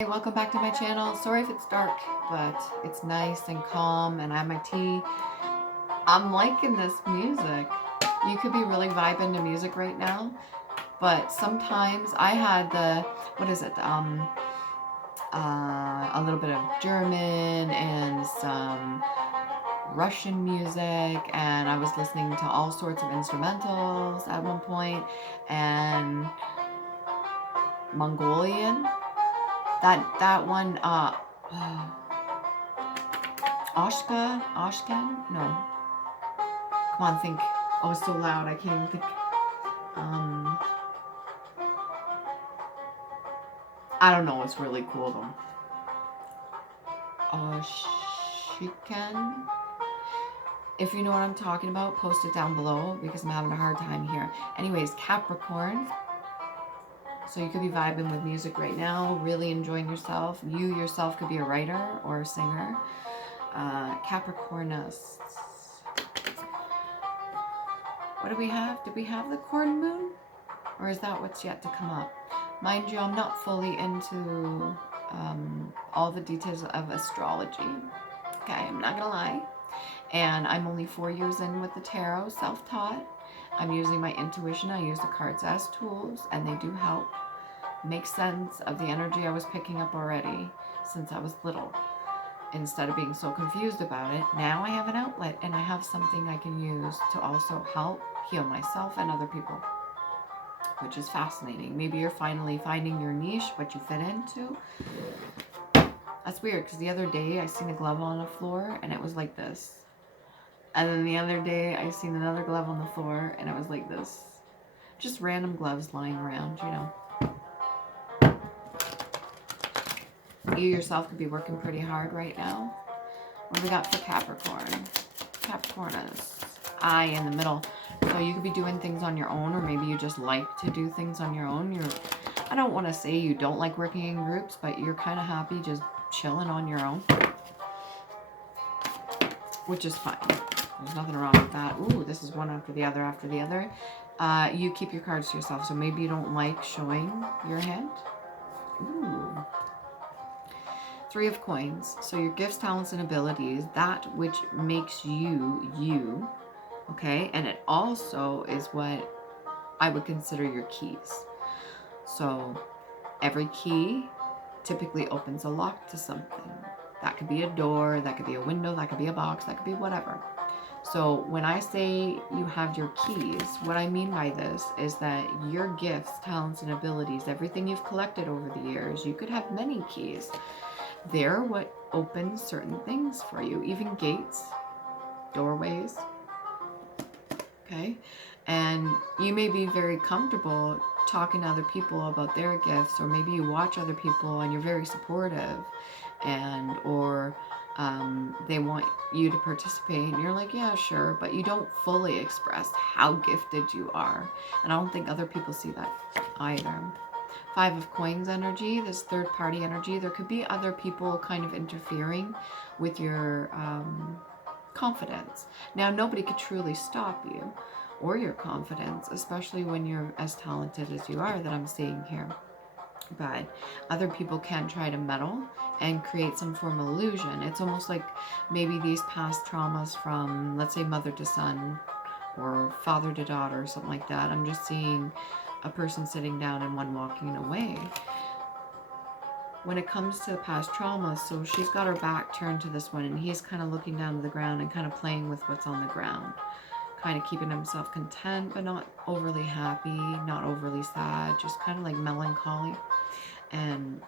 Hey, welcome back to my channel. Sorry if it's dark, but it's nice and calm and I have my tea. I'm liking this music. You could be really vibing to music right now, but sometimes I had what is it? A little bit of German and some Russian music, and I was listening to all sorts of instrumentals at one point, and Mongolian. That one, Oshkan? No. Come on, think. Oh, it's so loud, I can't even think. I don't know, it's really cool though. Oshkan? If you know what I'm talking about, post it down below because I'm having a hard time here. Anyways, Capricorn. So you could be vibing with music right now, really enjoying yourself. You yourself could be a writer or a singer. Capricornists. What do we have? Did we have the corn moon? Or is that what's yet to come up? Mind you, I'm not fully into all the details of astrology. Okay, I'm not gonna lie. And I'm only 4 years in with the tarot, self-taught. I'm using my intuition. I use the cards as tools, and they do help make sense of the energy I was picking up already since I was little. Instead of being so confused about it, now I have an outlet and I have something I can use to also help heal myself and other people, which is fascinating. Maybe you're finally finding your niche, what you fit into. That's weird, because the other day I seen a glove on the floor and it was like this. And then the other day I seen another glove on the floor and it was like this. Just random gloves lying around, you know. You yourself could be working pretty hard right now. What do we got for Capricorn? Capricorn is I in the middle. So you could be doing things on your own, or maybe you just like to do things on your own. I don't want to say you don't like working in groups, but you're kind of happy just chilling on your own, which is fine. There's nothing wrong with that. Ooh, this is one after the other after the other. You keep your cards to yourself, so maybe you don't like showing your hand. Ooh. 3 of coins. So your gifts, talents, and abilities, that which makes you, you, okay? And it also is what I would consider your keys. So every key typically opens a lock to something. That could be a door, that could be a window, that could be a box, that could be whatever. So when I say you have your keys, what I mean by this is that your gifts, talents, and abilities, everything you've collected over the years, you could have many keys. They're what opens certain things for you, even gates, doorways, okay? And you may be very comfortable talking to other people about their gifts, or maybe you watch other people and you're very supportive, and or they want you to participate and you're like, yeah, sure, but you don't fully express how gifted you are. And I don't think other people see that either. 5 of coins energy, this third party energy. There could be other people kind of interfering with your confidence. Now, nobody could truly stop you or your confidence, especially when you're as talented as you are that I'm seeing here. But other people can try to meddle and create some form of illusion. It's almost like maybe these past traumas from, let's say, mother to son or father to daughter or something like that. I'm just seeing a person sitting down and one walking away. When it comes to the past trauma, so she's got her back turned to this one and he's kind of looking down to the ground and kind of playing with what's on the ground, kind of keeping himself content but not overly happy, not overly sad, just kind of like melancholy. And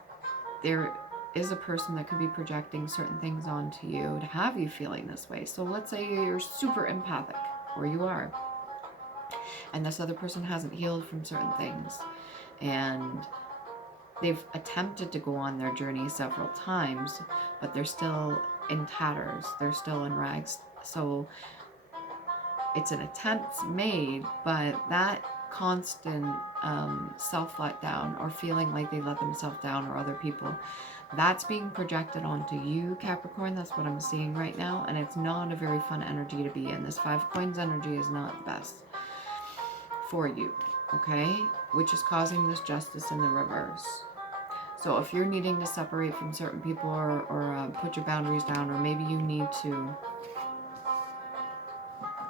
there is a person that could be projecting certain things onto you to have you feeling this way. So let's say you're super empathic, or you are, and this other person hasn't healed from certain things, and they've attempted to go on their journey several times, but they're still in tatters, they're still in rags. So it's an attempt made, but that constant self-letdown, or feeling like they let themselves down or other people, that's being projected onto you, Capricorn. That's what I'm seeing right now, and it's not a very fun energy to be in. This 5 coins energy is not the best for you, okay? Which is causing this justice in the reverse. So if you're needing to separate from certain people or put your boundaries down, or maybe you need to,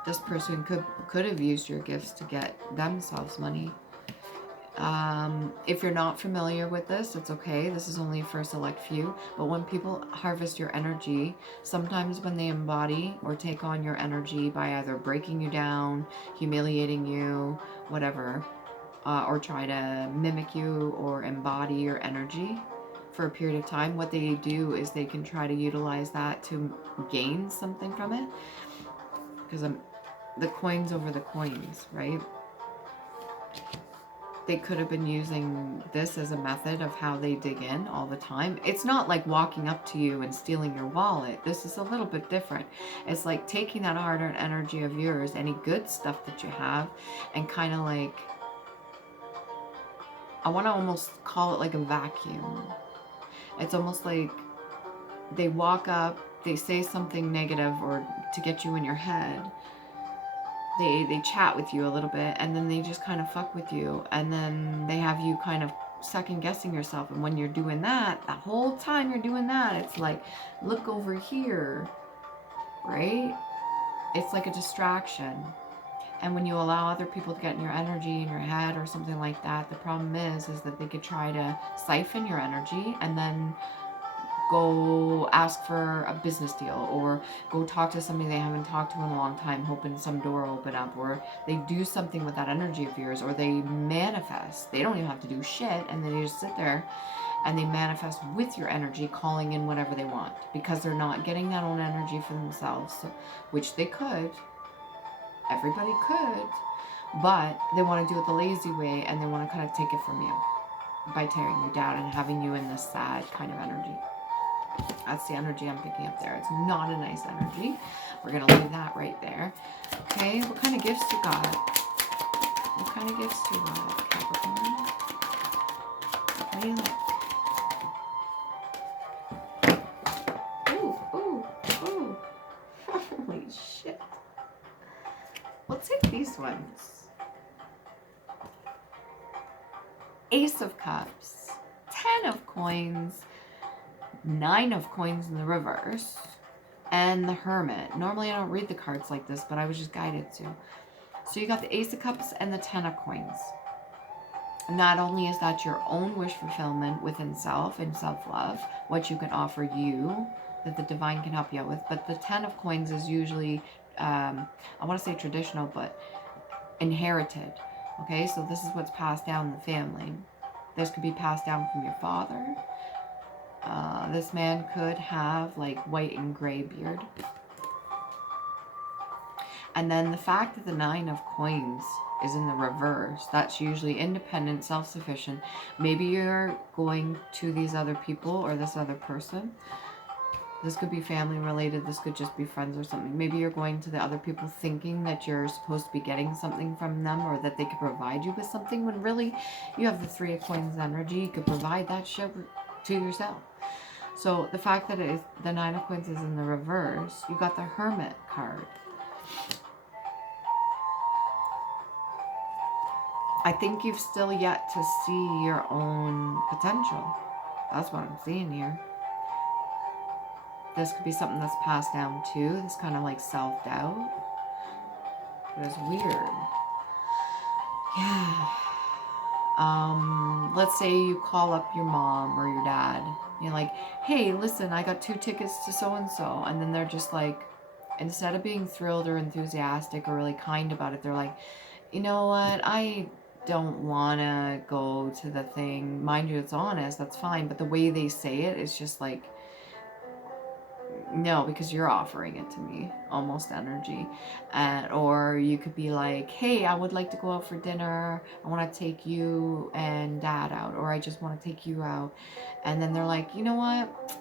this person could have used your gifts to get themselves money. If you're not familiar with this, it's okay. This is only for a select few. But when people harvest your energy, sometimes when they embody or take on your energy by either breaking you down, humiliating you, whatever, or try to mimic you or embody your energy for a period of time, what they do is they can try to utilize that to gain something from it. Because the coins over the coins, right? They could have been using this as a method of how they dig in all the time. It's not like walking up to you and stealing your wallet. This is a little bit different. It's like taking that hard-earned energy of yours, any good stuff that you have, and kind of like, I want to almost call it like a vacuum. It's almost like they walk up, they say something negative or to get you in your head. They chat with you a little bit, and then they just kind of fuck with you, and then they have you kind of second guessing yourself. And when you're doing that, the whole time you're doing that, it's like, look over here, right? It's like a distraction. And when you allow other people to get in your energy, in your head or something like that, the problem is that they could try to siphon your energy and then go ask for a business deal, or go talk to somebody they haven't talked to in a long time, hoping some door will open up, or they do something with that energy of yours, or they manifest. They don't even have to do shit, and they just sit there and they manifest with your energy, calling in whatever they want, because they're not getting that own energy for themselves, which they could. Everybody could, but they want to do it the lazy way, and they want to kind of take it from you by tearing you down and having you in this sad kind of energy. That's the energy I'm picking up there. It's not a nice energy. We're going to leave that right there. Okay, what kind of gifts you got? What kind of gifts do you got, Capricorn? What do you like? Ooh, ooh, ooh. Holy shit. We'll take these ones. Ace of Cups, 10 of Coins, 9 of Coins in the reverse, and the Hermit. Normally I don't read the cards like this, but I was just guided to. So you got the Ace of Cups and the 10 of Coins. Not only is that your own wish fulfillment within self and self-love, what you can offer you, that the divine can help you out with, but the 10 of Coins is usually, I want to say traditional, but inherited. Okay, so this is what's passed down in the family. This could be passed down from your father. This man could have like white and gray beard. And then the fact that the 9 of Coins is in the reverse, that's usually independent, self-sufficient. Maybe you're going to these other people or this other person. This could be family related. This could just be friends or something. Maybe you're going to the other people thinking that you're supposed to be getting something from them, or that they could provide you with something, when really you have the 3 of Coins energy. You could provide that shit to yourself. So the fact that the 9 of Coins is in the reverse, you got the Hermit card. I think you've still yet to see your own potential. That's what I'm seeing here. This could be something that's passed down too. This kind of like self-doubt. But it's weird. Yeah. Let's say you call up your mom or your dad. You're like, hey, listen, I got 2 tickets to so-and-so. And then they're just like, instead of being thrilled or enthusiastic or really kind about it, they're like, you know what, I don't want to go to the thing. Mind you, it's honest, that's fine. But the way they say it is just like, no, because you're offering it to me, almost energy. Or you could be like, hey, I would like to go out for dinner. I want to take you and dad out, or I just want to take you out. And then they're like, you know what?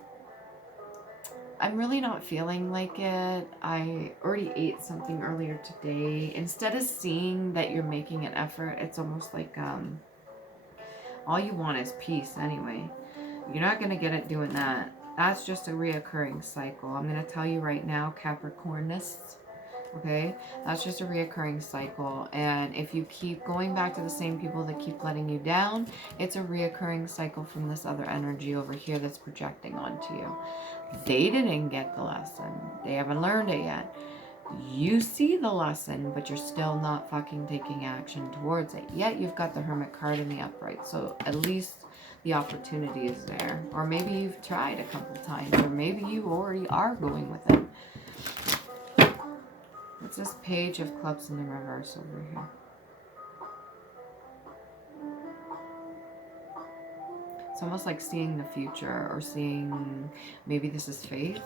I'm really not feeling like it. I already ate something earlier today. Instead of seeing that you're making an effort, it's almost like all you want is peace anyway. You're not going to get it doing that. That's just a reoccurring cycle. I'm going to tell you right now, Capricornists, Okay, that's just a reoccurring cycle. And if you keep going back to the same people that keep letting you down, it's a reoccurring cycle from this other energy over here that's projecting onto you. They didn't get the lesson. They haven't learned it yet. You see the lesson, but you're still not fucking taking action towards it. Yet you've got the Hermit card in the upright. So at least the opportunity is there. Or maybe you've tried a couple times, or maybe you already are going with it. What's this Page of Clubs in the reverse over here? It's almost like seeing the future, or seeing, maybe this is faith,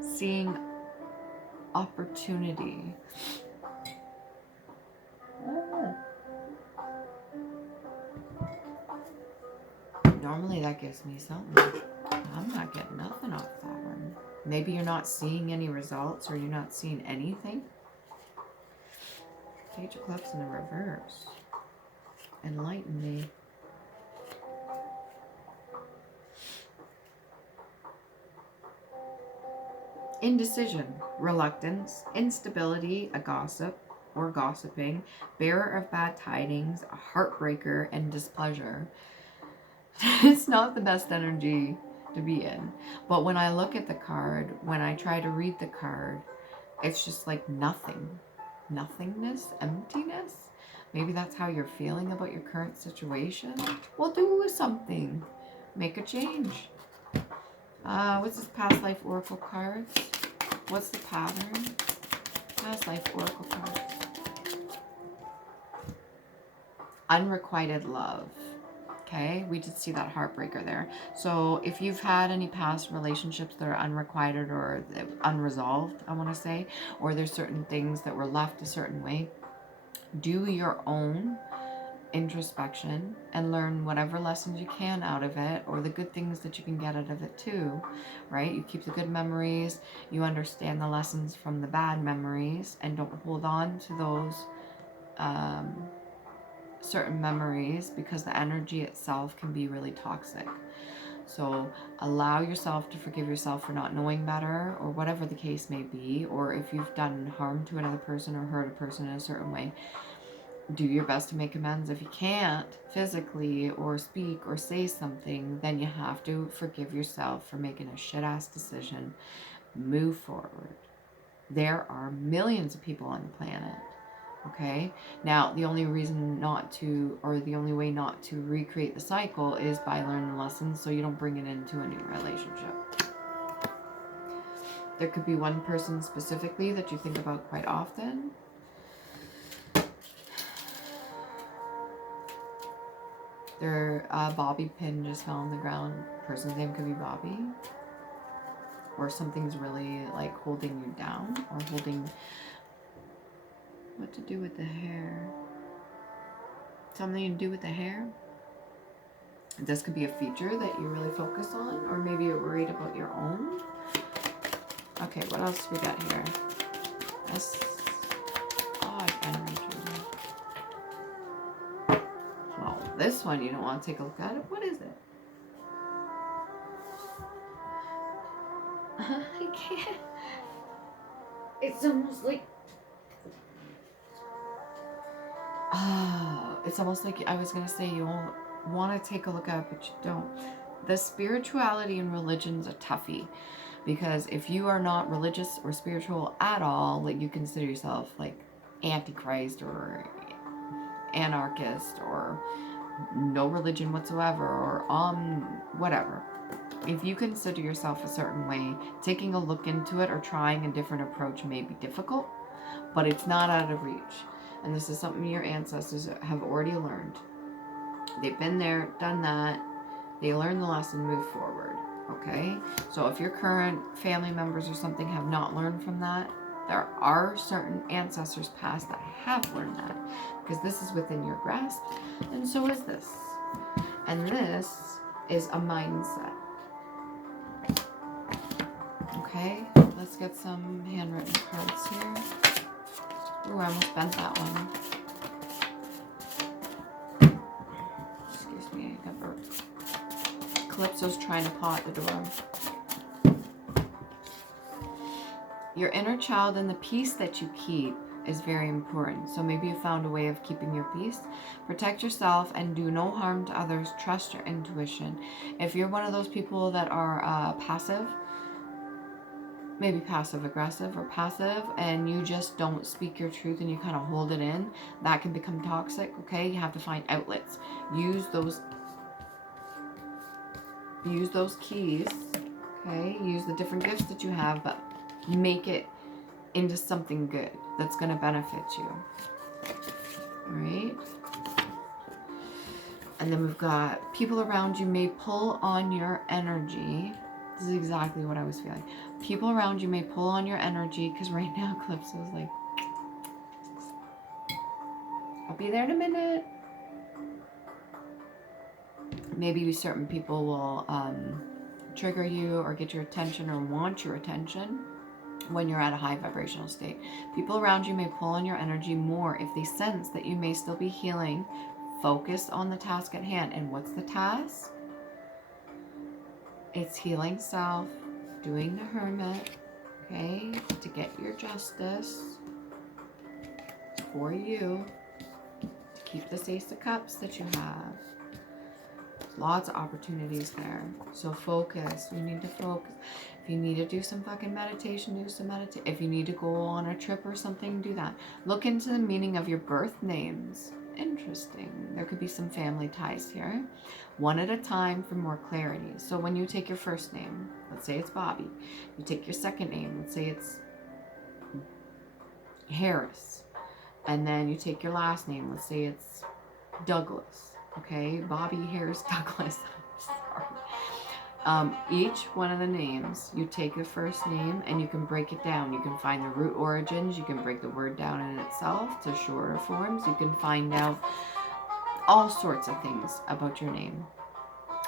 seeing opportunity. Normally that gives me something. I'm not getting nothing off that one. Maybe you're not seeing any results, or you're not seeing anything. Page of Clubs in the reverse. Enlighten me. Indecision, reluctance, instability, a gossip or gossiping, bearer of bad tidings, a heartbreaker, and displeasure. It's not the best energy to be in. But when I look at the card, when I try to read the card, it's just like nothing. Nothingness, emptiness. Maybe that's how you're feeling about your current situation. Well, do something. Make a change. What's this past life oracle cards? What's the pattern? Past life oracle cards. Unrequited love. Okay, we did see that heartbreaker there. So if you've had any past relationships that are unrequited or unresolved, I want to say, or there's certain things that were left a certain way, do your own introspection and learn whatever lessons you can out of it, or the good things that you can get out of it too, right? You keep the good memories, you understand the lessons from the bad memories, and don't hold on to those certain memories, because the energy itself can be really toxic. So allow yourself to forgive yourself for not knowing better, or whatever the case may be, or if you've done harm to another person or hurt a person in a certain way, do your best to make amends. If you can't physically or speak or say something, then you have to forgive yourself for making a shit-ass decision. Move forward. There are millions of people on the planet. Okay? Now, the only reason not to, or the only way not to recreate the cycle is by learning lessons so you don't bring it into a new relationship. There could be one person specifically that you think about quite often. Their bobby pin just fell on the ground. Person's name could be Bobby. Or something's really like holding you down, or holding... What to do with the hair? Something to do with the hair? This could be a feature that you really focus on, or maybe you're worried about your own. Okay, what else we got here? That's odd energy. Well, this one you don't want to take a look at it. What is it? I can't. It's almost like... it's almost like I was going to say you won't want to take a look at it, but you don't. The spirituality and religion's a toughie, because if you are not religious or spiritual at all, like you consider yourself like antichrist or anarchist or no religion whatsoever, or whatever. If you consider yourself a certain way, taking a look into it or trying a different approach may be difficult, but it's not out of reach. And this is something your ancestors have already learned. They've been there, done that. They learned the lesson, move forward. Okay? So if your current family members or something have not learned from that, there are certain ancestors past that have learned that, because this is within your grasp, and so is this. And this is a mindset. Okay? Let's get some handwritten cards here. Ooh, I almost bent that one. Excuse me, I got burped. Calypso's trying to paw at the door. Your inner child and the peace that you keep is very important. So maybe you found a way of keeping your peace. Protect yourself and do no harm to others. Trust your intuition. If you're one of those people that are passive, maybe passive aggressive or passive, and you just don't speak your truth and you kind of hold it in, that can become toxic. Okay, you have to find outlets. Use those keys. Okay, use the different gifts that you have, but make it into something good that's going to benefit you. All right. And then we've got people around you may pull on your energy. This is exactly what I was feeling. People around you may pull on your energy, because right now Calypso's like, I'll be there in a minute. Maybe certain people will trigger you or get your attention or want your attention when you're at a high vibrational state. People around you may pull on your energy more if they sense that you may still be healing. Focus on the task at hand. And what's the task? It's healing self, doing the hermit, okay, to get your justice for you, to keep this Ace of Cups that you have. Lots of opportunities there. So focus. You need to focus. If you need to do some fucking meditation, do some meditation. If you need to go on a trip or something, do that. Look into the meaning of your birth names. Interesting. There could be some family ties here. One at a time for more clarity. So when you take your first name, let's say it's Bobby. You take your second name, let's say it's Harris. And then you take your last name, let's say it's Douglas. Okay, Bobby, Harris, Douglas. I'm sorry. Each one of the names, you take the first name and you can break it down. You can find the root origins. You can break the word down in itself to shorter forms. You can find out all sorts of things about your name.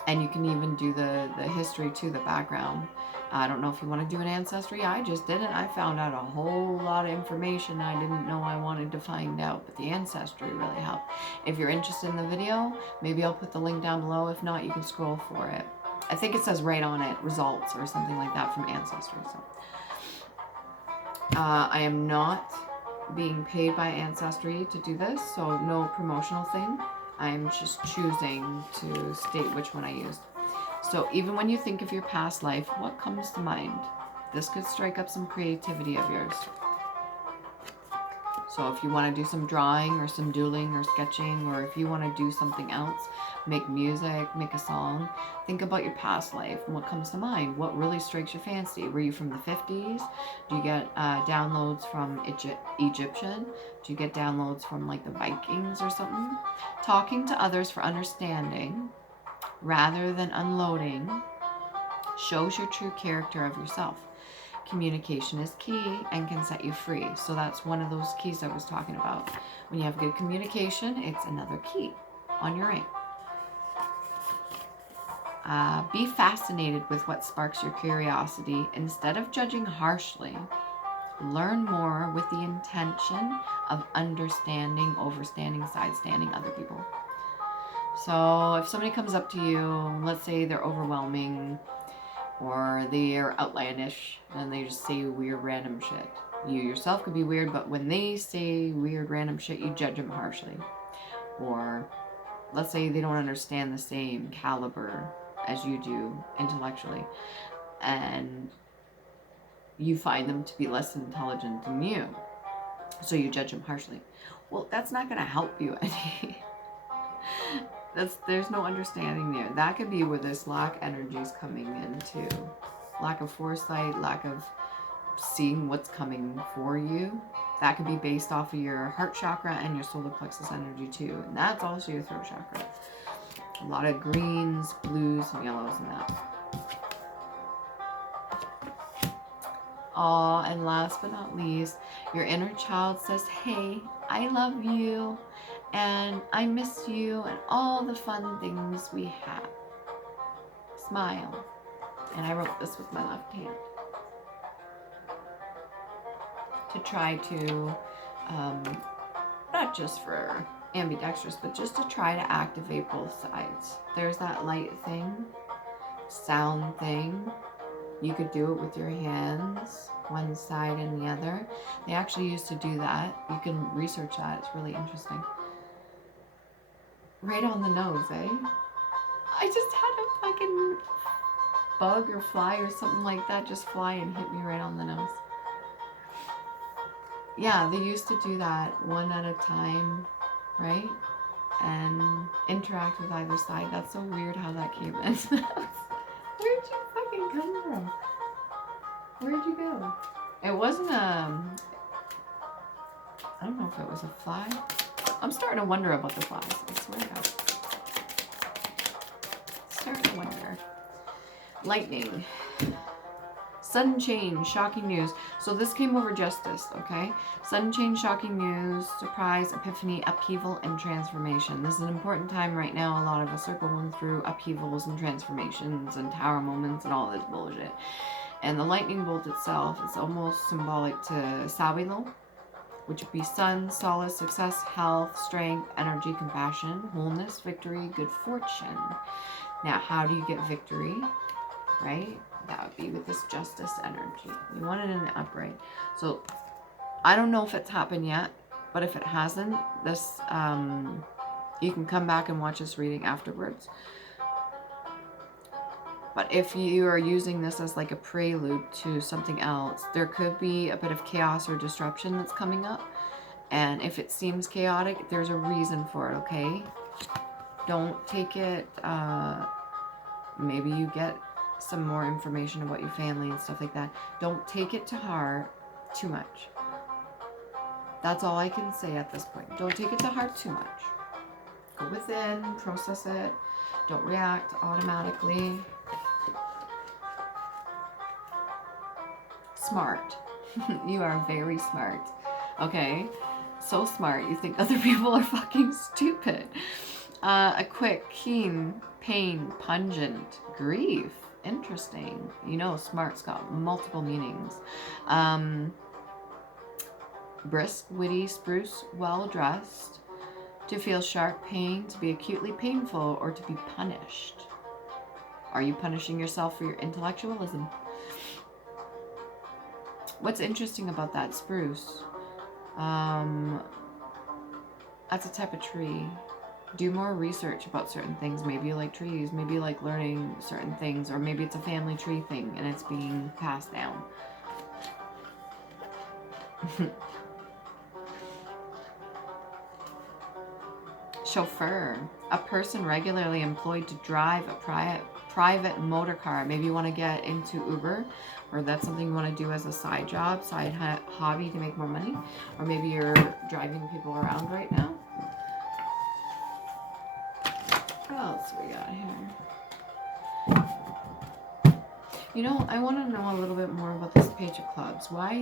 And you can even do the history too, the background. I don't know if you want to do an ancestry. I just didn't. I found out a whole lot of information I didn't know I wanted to find out. But the ancestry really helped. If you're interested in the video, maybe I'll put the link down below. If not, you can scroll for it. I think it says right on it, results or something like that from Ancestry. So I am not being paid by Ancestry to do this, so no promotional thing. I'm just choosing to state which one I used. So even when you think of your past life, what comes to mind? This could strike up some creativity of yours. So if you want to do some drawing or some doodling or sketching, or if you want to do something else, make music, make a song, think about your past life and what comes to mind. What really strikes your fancy? Were you from the 50s? Do you get downloads from Egyptian? Do you get downloads from like the Vikings or something? Talking to others for understanding rather than unloading shows your true character of yourself. Communication is key and can set you free. So that's one of those keys I was talking about. When you have good communication, it's another key on your ring. Be fascinated with what sparks your curiosity. Instead of judging harshly, learn more with the intention of understanding, overstanding, sidestanding other people. So if somebody comes up to you, let's say they're overwhelming, or they're outlandish, and they just say weird random shit. You yourself could be weird, but when they say weird random shit, you judge them harshly. Or let's say they don't understand the same caliber as you do intellectually, and you find them to be less intelligent than you, so you judge them harshly. Well, that's not going to help you any. There's no understanding there. That could be where this lack energy is coming into. Lack of foresight, lack of seeing what's coming for you. That could be based off of your heart chakra and your solar plexus energy too. And that's also your throat chakra. A lot of greens, blues, and yellows in that. Aw, and last but not least, your inner child says, hey, I love you, and I miss you, and all the fun things we have. Smile. And I wrote this with my left hand. To try to, not just for ambidextrous, but just to try to activate both sides. There's that light thing, sound thing, You could do it with your hands, one side and the other. They actually used to do that. You can research that. It's really interesting. Right on the nose, eh? I just had a fucking bug or fly or something like that just fly and hit me right on the nose. Yeah, they used to do that one at a time, right? And interact with either side. That's so weird how that came in. Where'd you fucking come from? Where'd you go? It wasn't I don't know if it was a fly. I'm starting to wonder about the flies. I swear to God. Starting to wonder. Lightning. Sudden change, shocking news. So this came over justice, okay? Sudden change, shocking news, surprise, epiphany, upheaval, and transformation. This is an important time right now. A lot of us are going through upheavals and transformations and tower moments and all this bullshit. And the lightning bolt itself is almost symbolic to Sawilo, which would be sun, solace, success, health, strength, energy, compassion, wholeness, victory, good fortune. Now, how do you get victory, right? That would be with this justice energy. You want it in the upright. So I don't know if it's happened yet, but if it hasn't, this you can come back and watch this reading afterwards. But if you are using this as like a prelude to something else, there could be a bit of chaos or disruption that's coming up. And if it seems chaotic, there's a reason for it, okay? Don't take it, maybe you get some more information about your family and stuff like that. Don't take it to heart too much. That's all I can say at this point. Don't take it to heart too much. Go within, process it. Don't react automatically. Smart. You are very smart. Okay? So smart. You think other people are fucking stupid. A quick, keen, pain, pungent, grief. Interesting. You know, smart's got multiple meanings. Brisk, witty, spruce, well-dressed. To feel sharp pain, to be acutely painful, or to be punished. Are you punishing yourself for your intellectualism? What's interesting about that spruce? That's a type of tree. Do more research about certain things. Maybe you like trees. Maybe you like learning certain things. Or maybe it's a family tree thing and it's being passed down. Chauffeur. A person regularly employed to drive a private motor car. Maybe you want to get into Uber, or that's something you want to do as a side job, side hobby to make more money. Or maybe you're driving people around right now. What else we got here? You know, I want to know a little bit more about this Page of Clubs. Why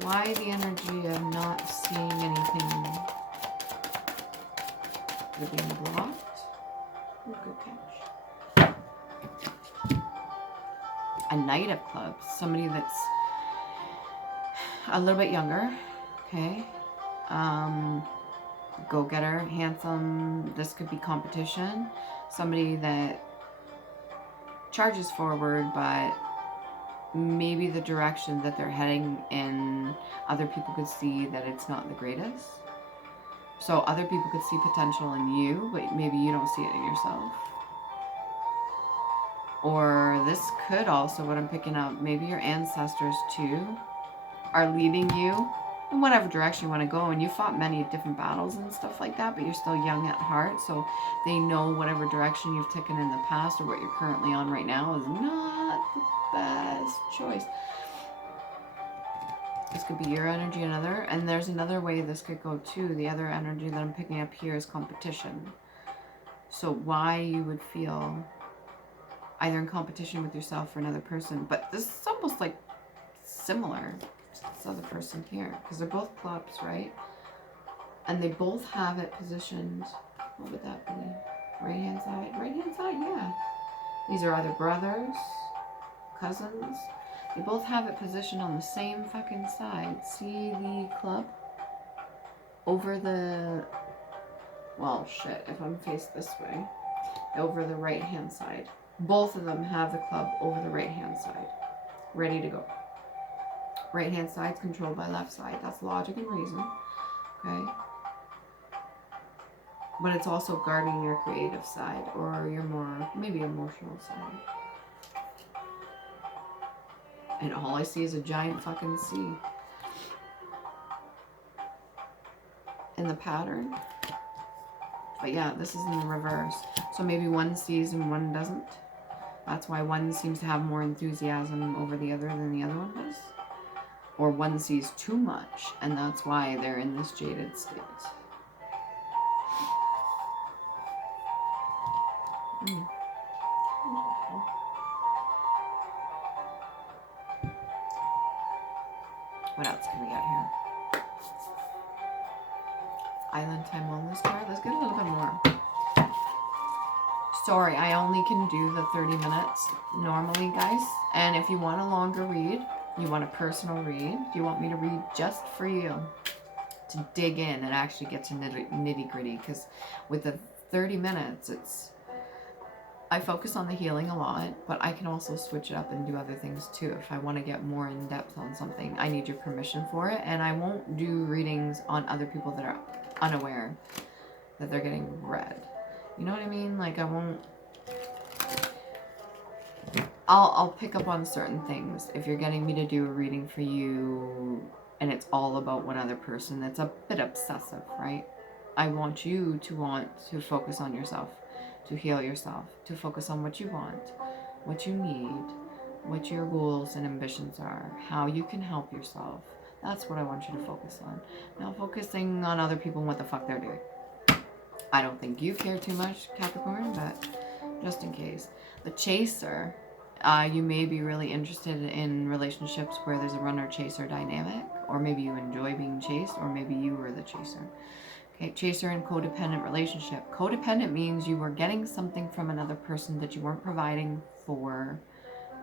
the energy of not seeing anything? They're being blocked. Oh, good catch. A Knight of Clubs. Somebody that's a little bit younger. Okay. Go-getter, handsome. This could be competition. Somebody that charges forward, but maybe the direction that they're heading in, other people could see that it's not the greatest. So other people could see potential in you, but maybe you don't see it in yourself. Or this could also, what I'm picking up, maybe your ancestors too are leading you in whatever direction you want to go. And you fought many different battles and stuff like that, but you're still young at heart. So they know whatever direction you've taken in the past or what you're currently on right now is not the best choice. This could be your energy, another. And there's another way this could go too. The other energy that I'm picking up here is competition. So why you would feel either in competition with yourself or another person. But this is almost like similar to this other person here, because they're both clubs, right? And they both have it positioned. What would that be? Right hand side? Right hand side, yeah. These are either brothers, cousins. They both have it positioned on the same fucking side. See the club? Over the... Well, shit, if I'm faced this way. Over the right hand side. Both of them have the club over the right-hand side, ready to go. Right-hand side's controlled by left side. That's logic and reason, okay? But it's also guarding your creative side or your more, maybe emotional side. And all I see is a giant fucking sea. In the pattern. But yeah, this is in the reverse. So maybe one sees and one doesn't. That's why one seems to have more enthusiasm over the other than the other one does. Or one sees too much, and that's why they're in this jaded state. What else can we get here? Island time on this card. Let's get a little bit more. Sorry, I only can do the 30 minutes normally, guys. And if you want a longer read, you want a personal read, you want me to read just for you, to dig in and actually get to nitty gritty. Because with the 30 minutes, I focus on the healing a lot, but I can also switch it up and do other things too. If I want to get more in depth on something, I need your permission for it. And I won't do readings on other people that are unaware that they're getting read. You know what I mean? Like, I won't... I'll pick up on certain things. If you're getting me to do a reading for you and it's all about one other person, that's a bit obsessive, right? I want you to focus on yourself, to heal yourself, to focus on what you want, what you need, what your goals and ambitions are, how you can help yourself. That's what I want you to focus on. Now focusing on other people and what the fuck they're doing. I don't think you care too much, Capricorn, but just in case. The chaser, you may be really interested in relationships where there's a runner-chaser dynamic, or maybe you enjoy being chased, or maybe you were the chaser. Okay, chaser and codependent relationship. Codependent means you were getting something from another person that you weren't providing for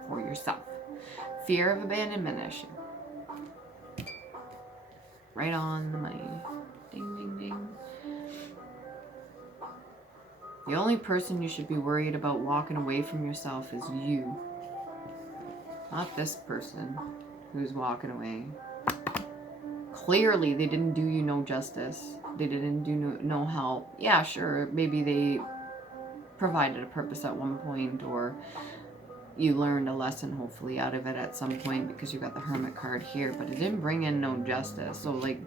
yourself. Fear of abandonment issue. Right on the money. Ding, ding, ding. The only person you should be worried about walking away from yourself is you. Not this person who's walking away. Clearly, they didn't do you no justice. They didn't do no help. Yeah, sure, maybe they provided a purpose at one point, or you learned a lesson, hopefully, out of it at some point because you got the Hermit card here, but it didn't bring in no justice. So, like,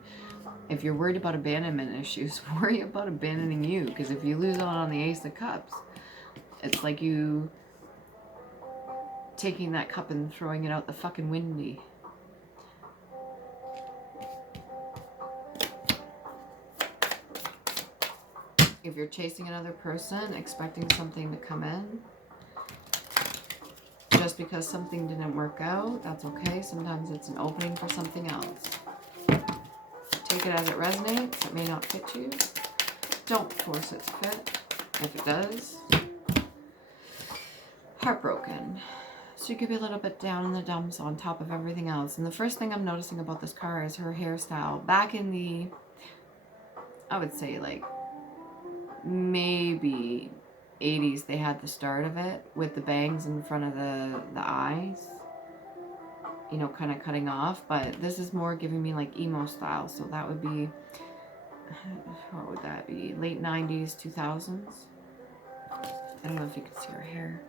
if you're worried about abandonment issues, worry about abandoning you. Because if you lose out on the Ace of Cups, it's like you taking that cup and throwing it out the fucking windy. If you're chasing another person, expecting something to come in, just because something didn't work out, that's okay. Sometimes it's an opening for something else. Take it as it resonates. It may not fit you. Don't force it to fit. If it does. Heartbroken. So you could be a little bit down in the dumps on top of everything else. And the first thing I'm noticing about this card is her hairstyle. Back in the, I would say like maybe 80s, they had the start of it with the bangs in front of the eyes. You know, kind of cutting off, but this is more giving me like emo style, so that would be, what would that be, late 90s, 2000s? I don't know if you can see her hair.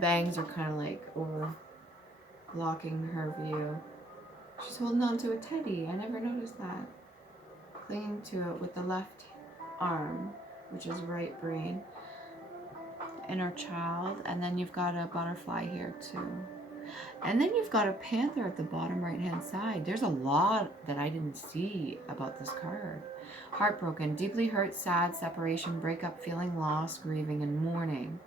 Bangs are kind of like over blocking her view. She's holding on to a teddy, I never noticed that. Clinging to it with the left arm, which is right brain. Inner child, and then you've got a butterfly here too. And then you've got a panther at the bottom right-hand side. There's a lot that I didn't see about this card. Heartbroken, deeply hurt, sad, separation, breakup, feeling lost, grieving, and mourning.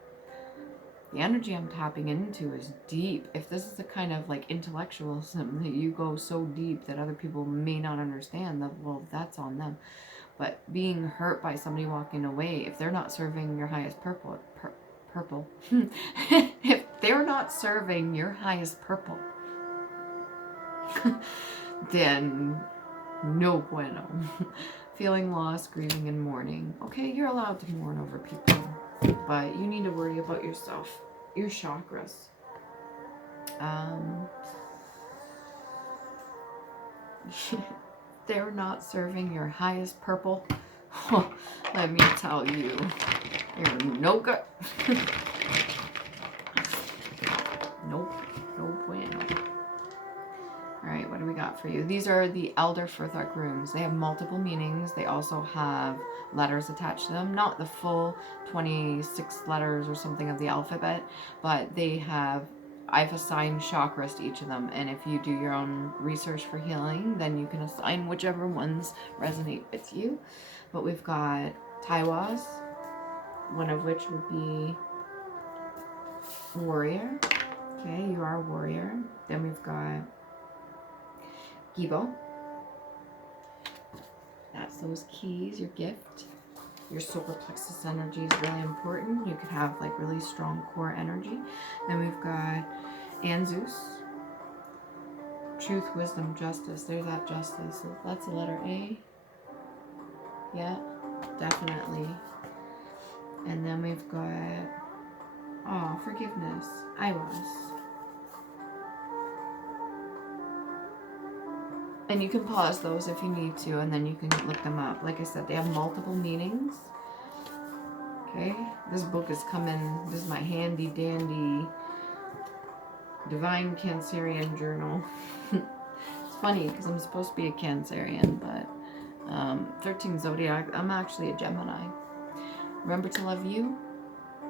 The energy I'm tapping into is deep. If this is the kind of like intellectualism that you go so deep that other people may not understand, that, well, that's on them. But being hurt by somebody walking away, if they're not serving your highest purple. If they're not serving your highest purple, then no bueno. Feeling lost, grieving, and mourning. Okay, you're allowed to mourn over people. but you need to worry about yourself, your chakras. They're not serving your highest purple. Let me tell you, you're no good. Nope, no bueno. Alright, what do we got for you? These are the Elder Furthark runes. They have multiple meanings. They also have letters attached to them. Not the full 26 letters or something of the alphabet, but they have, I've assigned chakras to each of them. And if you do your own research for healing, then you can assign whichever ones resonate with you. But we've got Taiwas, one of which would be warrior. Okay, you are a warrior. Then we've got Gibo. That's those keys, your gift. Your solar plexus energy is really important. You could have like really strong core energy. Then we've got Anzus. Truth, wisdom, justice. There's that justice. So that's the letter A. Yeah, definitely. And then we've got, forgiveness. Iwas. And you can pause those if you need to, and then you can look them up. Like I said, they have multiple meanings. Okay, this book is coming. This is my handy dandy Divine Cancerian journal. It's funny because I'm supposed to be a Cancerian, but 13 Zodiac, I'm actually a Gemini. Remember to love you?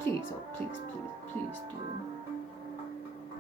Please, oh please, please, please do.